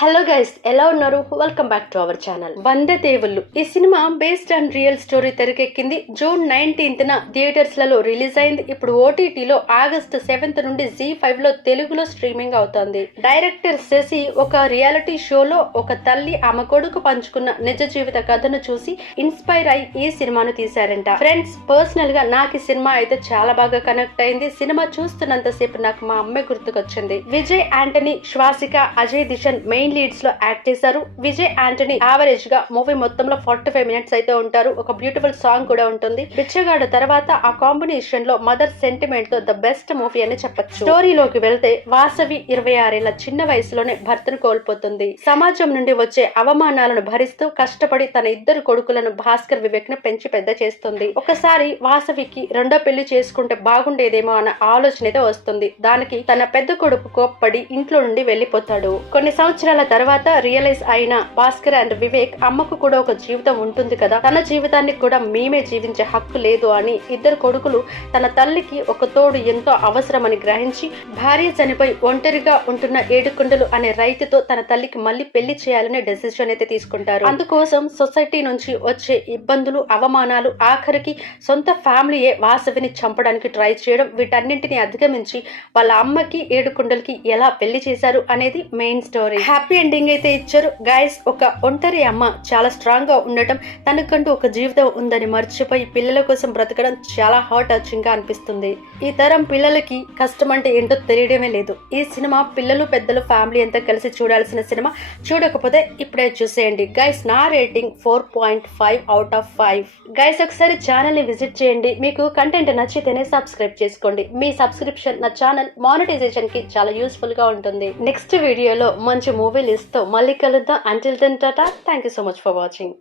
Hello guys, ఎలా ఉన్నారు? Welcome back to our channel. వంద దేవుళ్ళు ఈ cinema based on real story తెరకెక్కింది. జూన్ 19న థియేటర్స్ లలో రిలీజ్ అయింది. ఇప్పుడు ఓటీటీలో ఆగస్టు 7th నుండి Z5 లో తెలుగులో స్ట్రీమింగ్ అవుతోంది. డైరెక్టర్ శశి ఒక రియాలిటీ షోలో ఒక తల్లి ఆమె కొడుకు పంచుకున్న నిజ జీవిత కథను చూసి ఇన్స్పైర్ అయి ఈ సినిమాను తీశారంట. ఫ్రెండ్స్, పర్సనల్ గా నాకు ఈ సినిమా అయితే చాలా బాగా కనెక్ట్ అయింది. సినిమా చూస్తున్నంతసేపు నాకు మా అమ్మే గుర్తుకొచ్చింది. విజయ్ యాంటనీ, శ్వాసిక, అజయ్ దిషన్ మెయిన్ లీడ్స్ లో యాక్ట్ చేశారు. విజయ్ యాంటనీ యావరేజ్ గా మూవీ మొత్తంలో 45 minutes అయితే ఉంటారు. ఒక బ్యూటిఫుల్ సాంగ్ కూడా ఉంటుంది. బిచ్చగాడు తర్వాత ఆ కాంబినేషన్ లో మదర్ సెంటిమెంట్ తో ద బెస్ట్ మూవీ అని చెప్పొచ్చు. స్టోరీలోకి వెళ్తే వాసవి 26 ఏళ్ల చిన్న వయసులోనే భర్తను కోల్పోతుంది. సమాజం నుండి వచ్చే అవమానాలను భరిస్తూ కష్టపడి తన ఇద్దరు కొడుకులను భాస్కర్, వివేక్ ను పెంచి పెద్ద చేస్తుంది. ఒకసారి వాసవికి రెండో పెళ్లి చేసుకుంటే బాగుండేదేమో అన్న ఆలోచన అయితే వస్తుంది. దానికి తన పెద్ద కొడుకు కోప్పడి ఇంట్లో నుండి వెళ్లిపోతాడు. కొన్ని సంవత్సరాల తర్వాత రియలైజ్ అయిన భాస్కర్ అండ్ వివేక్ అమ్మకు కూడా ఒక జీవితం ఉంటుంది కదా, తన జీవితాన్ని కూడా మేమే జీవించే హక్కు లేదు అని ఇద్దరు కొడుకులు తన తల్లికి ఒక తోడు ఎంతో అవసరమని గ్రహించి భార్య చనిపోయి ఒంటరిగా ఉంటున్న ఏడుకొండలు అనే రైతుతో తన తల్లికి మళ్ళీ పెళ్లి చేయాలనే డెసిషన్ అయితే తీసుకుంటారు. అందుకోసం సొసైటీ నుంచి వచ్చే ఇబ్బందులు, అవమానాలు, ఆఖరికి సొంత ఫ్యామిలీయే వాసవిని చంపడానికి ట్రై చేయడం, వీటన్నింటిని అధిగమించి వాళ్ళ అమ్మకి, ఏడుకొండలకి ఎలా పెళ్లి చేశారు అనేది మెయిన్ స్టోరీ. హ్యాపీ ఎండింగ్ అయితే ఇచ్చారు. గైస్, ఒక ఒంటరి అమ్మ చాలా స్ట్రాంగ్ గా ఉండటం, తనకంటూ ఒక జీవితం ఉందని మర్చిపోయి పిల్లల కోసం బ్రతకడం చాలా హార్ట్ టచింగ్ గా అనిపిస్తుంది. ఈ తరం పిల్లలకి కష్టం అంటే ఏంటో తెలియడమే లేదు. ఈ సినిమా పిల్లలు, పెద్దలు, ఫ్యామిలీ అంతా కలిసి చూడాల్సిన సినిమా. చూడకపోతే ఇప్పుడే చూసేయండి. గైస్, నా రేటింగ్ 4.5 out of 5. గైస్, ఒకసారి ఛానల్ ని విజిట్ చేయండి. మీకు కంటెంట్ నచ్చితేనే సబ్స్క్రైబ్ చేసుకోండి. మీ సబ్స్క్రిప్షన్ నా ఛానల్ మానిటైజేషన్ కి చాలా యూస్ఫుల్ గా ఉంటుంది. నెక్స్ట్ వీడియోలో మంచి మూవీ లిస్ట్ తో మళ్ళీ కలుద్దాం. Until then tata. Thank you so much for watching.